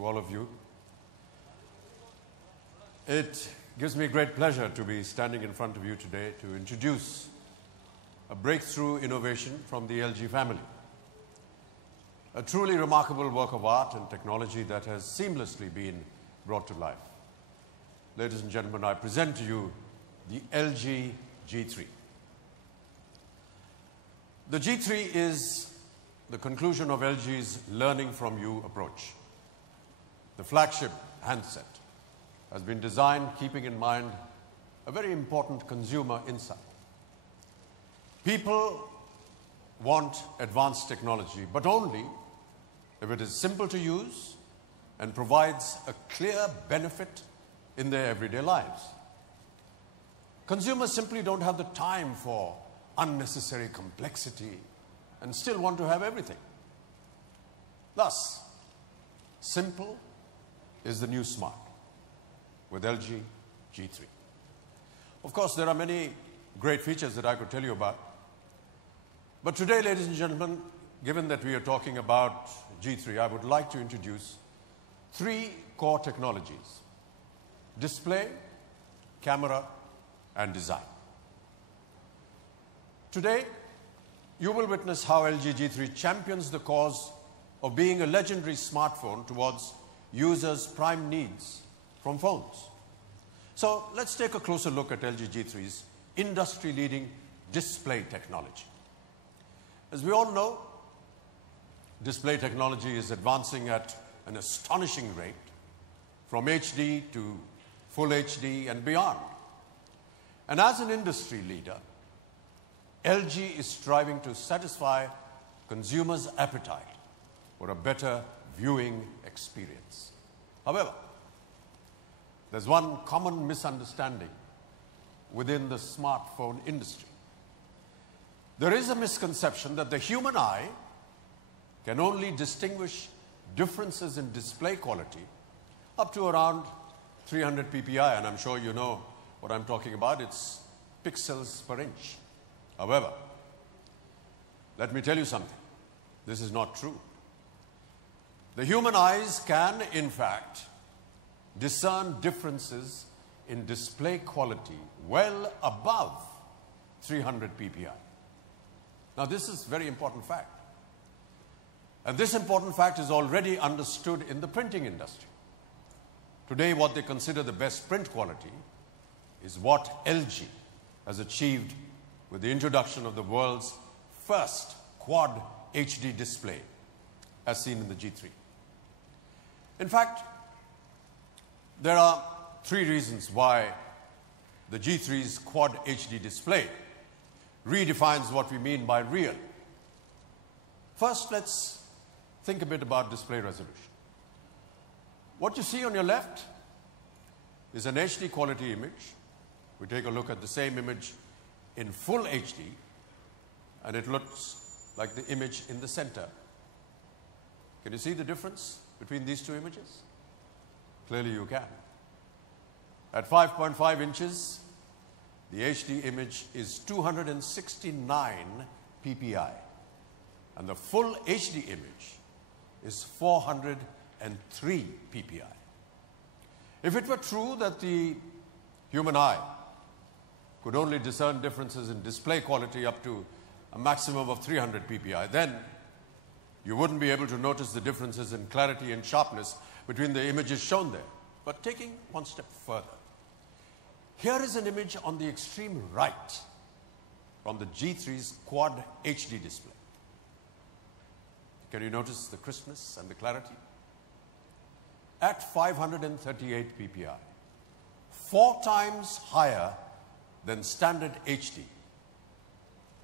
to all of you. It gives me great pleasure to be standing in front of you today to introduce a breakthrough innovation from the LG family. A truly remarkable work of art and technology that has seamlessly been brought to life. Ladies and gentlemen, I present to you the LG G3. The G3 is the conclusion of LG's learning from you approach. The flagship handset has been designed keeping in mind a very important consumer insight. People want advanced technology, but only if it is simple to use and provides a clear benefit in their everyday lives. Consumers simply don't have the time for unnecessary complexity and still want to have everything. Thus, simple is the new smart with LG G3. Of course, there are many great features that I could tell you about. But today, ladies and gentlemen, given that we are talking about G3, I would like to introduce three core technologies: display, camera, and design. Today, you will witness how LG G3 champions the cause of being a legendary smartphone towards users' prime needs from phones. So let's take a closer look at LG G3's industry-leading display technology. As we all know, display technology is advancing at an astonishing rate, from HD to Full HD and beyond. And as an industry leader, LG is striving to satisfy consumers' appetite for a better viewing experience. However, there's one common misunderstanding within the smartphone industry. There is a misconception that the human eye can only distinguish differences in display quality up to around 300 ppi, and I'm sure you know what I'm talking about. It's pixels per inch. However, let me tell you something. This is not true. The human eyes can, in fact, discern differences in display quality well above 300 ppi. Now, this is a very important fact. And this important fact is already understood in the printing industry. Today, what they consider the best print quality is what LG has achieved with the introduction of the world's first Quad HD display, as seen in the G3. In fact, there are three reasons why the G3's Quad HD display redefines what we mean by real. First, let's think a bit about display resolution. What you see on your left is an HD quality image. We take a look at the same image in Full HD, and it looks like the image in the center. Can you see the difference between these two images? Clearly you can. At 5.5 inches, the HD image is 269 ppi, and the Full HD image is 403 ppi. If it were true that the human eye could only discern differences in display quality up to a maximum of 300 ppi, then you wouldn't be able to notice the differences in clarity and sharpness between the images shown there. But taking one step further, here is an image on the extreme right from the G3's Quad HD display. Can you notice the crispness and the clarity? At 538 ppi, 4 times higher than standard HD,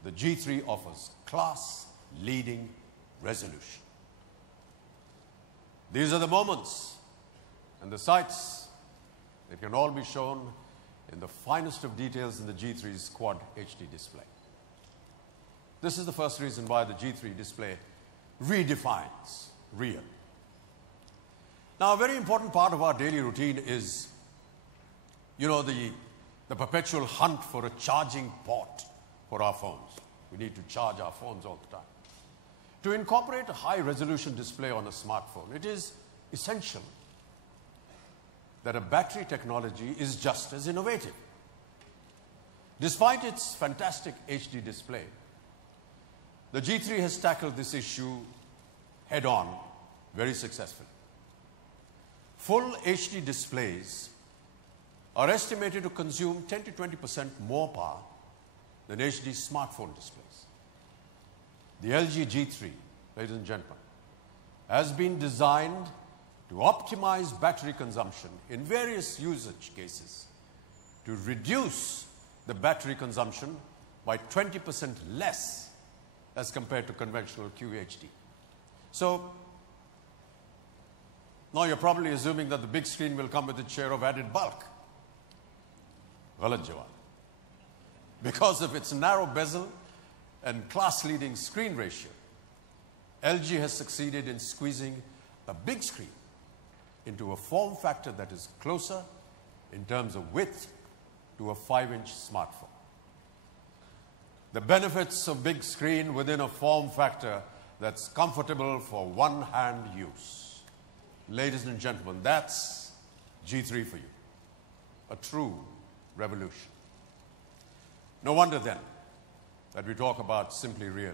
the G3 offers class-leading resolution. These are the moments and the sights that can all be shown in the finest of details in the G3's Quad HD display. This is the first reason why the G3 display redefines real. Now, a very important part of our daily routine is, the perpetual hunt for a charging port for our phones. We need to charge our phones all the time. To incorporate a high-resolution display on a smartphone, it is essential that a battery technology is just as innovative. Despite its fantastic HD display, the G3 has tackled this issue head-on very successfully. Full HD displays are estimated to consume 10 to 20% more power than HD smartphone displays. The LG G3, ladies and gentlemen, has been designed to optimize battery consumption in various usage cases to reduce the battery consumption by 20% less as compared to conventional QHD. So, now you're probably assuming that the big screen will come with its share of added bulk. Galat jawab. Because of its narrow bezel and class-leading screen ratio, LG has succeeded in squeezing a big screen into a form factor that is closer in terms of width to a 5-inch smartphone. The benefits of big screen within a form factor that's comfortable for one-hand use. Ladies and gentlemen, that's G3 for you. A true revolution. No wonder then that we talk about simply real.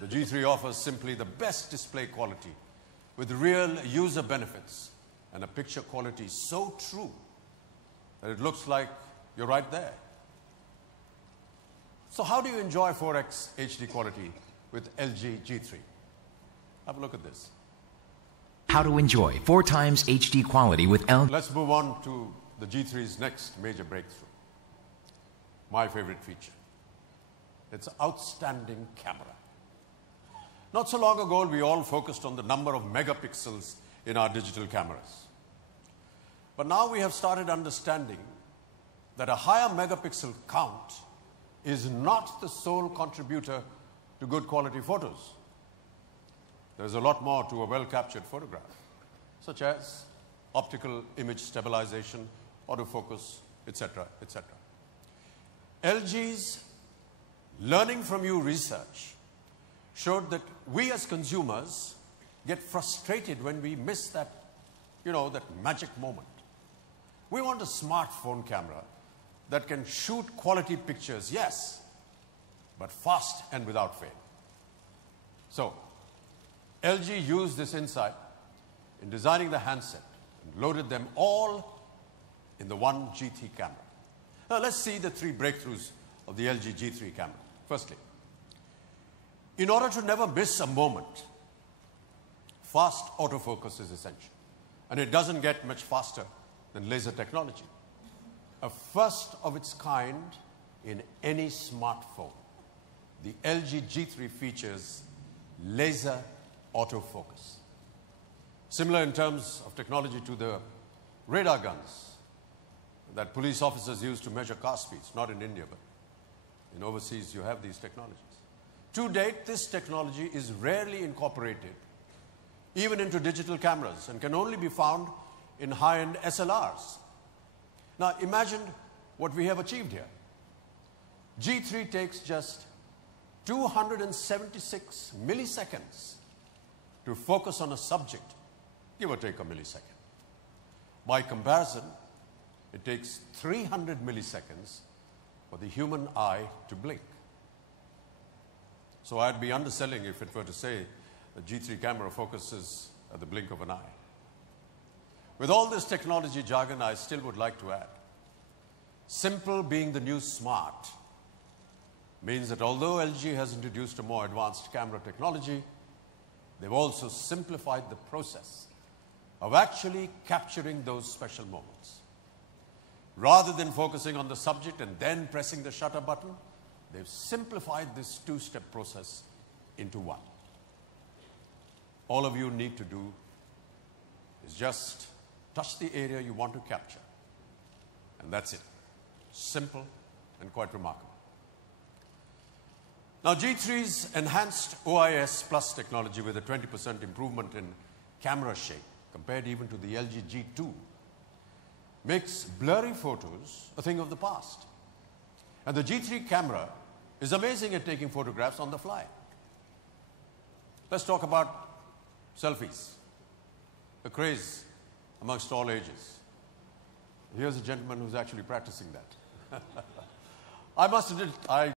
The G3 offers simply the best display quality with real user benefits and a picture quality so true that it looks like you're right there. So how do you enjoy 4X HD quality with LG G3? Have a look at this. How to enjoy 4 times HD quality with LG. Let's move on to the G3's next major breakthrough. My favorite feature. Its outstanding camera. Not so long ago, we all focused on the number of megapixels in our digital cameras. But now we have started understanding that a higher megapixel count is not the sole contributor to good quality photos. There's a lot more to a well-captured photograph, such as optical image stabilization, autofocus, etc., etc. LG's learning from you research showed that we as consumers get frustrated when we miss that, that magic moment. We want a smartphone camera that can shoot quality pictures, yes, but fast and without fail. So, LG used this insight in designing the handset and loaded them all in the one G3 camera. Now, let's see the 3 breakthroughs of the LG G3 camera. Firstly, in order to never miss a moment, fast autofocus is essential. And it doesn't get much faster than laser technology. A first of its kind in any smartphone. The LG G3 features laser autofocus. Similar in terms of technology to the radar guns that police officers use to measure car speeds, not in India, but in overseas you have these technologies. To date, this technology is rarely incorporated even into digital cameras and can only be found in high-end SLRs. Now imagine what we have achieved here. G3 takes just 276 milliseconds to focus on a subject, give or take a millisecond. By comparison, it takes 300 milliseconds for the human eye to blink. So I'd be underselling if it were to say the G3 camera focuses at the blink of an eye. With all this technology jargon, I still would like to add, simple being the new smart means that although LG has introduced a more advanced camera technology, they've also simplified the process of actually capturing those special moments. Rather than focusing on the subject and then pressing the shutter button, they've simplified this 2-step process into one. All of you need to do is just touch the area you want to capture. And that's it. Simple and quite remarkable. Now, G3's enhanced OIS Plus technology with a 20% improvement in camera shake compared even to the LG G2 makes blurry photos a thing of the past. And the G3 camera is amazing at taking photographs on the fly. Let's talk about selfies. a craze amongst all ages. Here's a gentleman who's actually practicing that. I must admit, I